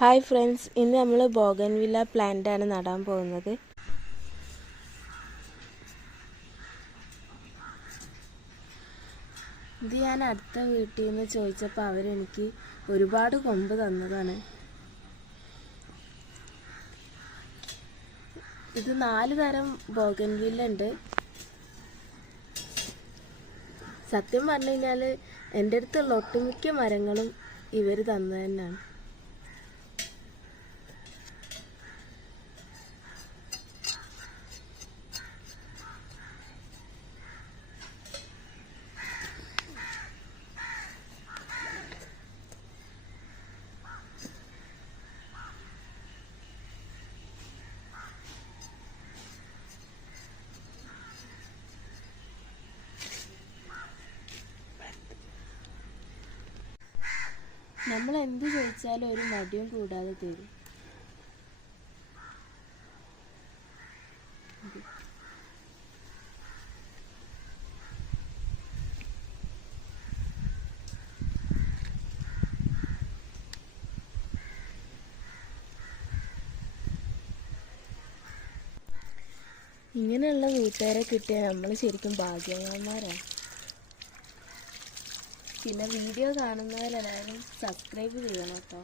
Hi friends, ഇന്ന് നമ്മൾ bougainvillea plant ആണ് നടാൻ പോകുന്നത്. ഇത് ഞാൻ അടുത്ത വീട്ടിൽ നിന്ന് ചോദിച്ചപ്പോൾ അവരെനിക്ക് ഒരുപാട് കൊമ്പ് തന്നതാണ്. ഇത് 4 തരം ബോഗൻവില്ല ഉണ്ട്. സത്യം പറഞ്ഞു കഴിഞ്ഞാൽ എൻ്റെ അടുത്തുള്ള ഒട്ടുമിക്ക മരങ്ങളും ഇവർ തന്നു തന്നെയാണ്. നമ്മൾ എന്ത് ചോദിച്ചാലും ഒരു മടിയും കൂടാതെ തരും. ഇങ്ങനെയുള്ള വീട്ടുകാരെ കിട്ടിയാൽ നമ്മൾ ശരിക്കും ഭാഗ്യവാന്മാരാണ്. പിന്നെ വീഡിയോ കാണുന്നവരെല്ലാവരും സബ്സ്ക്രൈബ് ചെയ്യണം കേട്ടോ.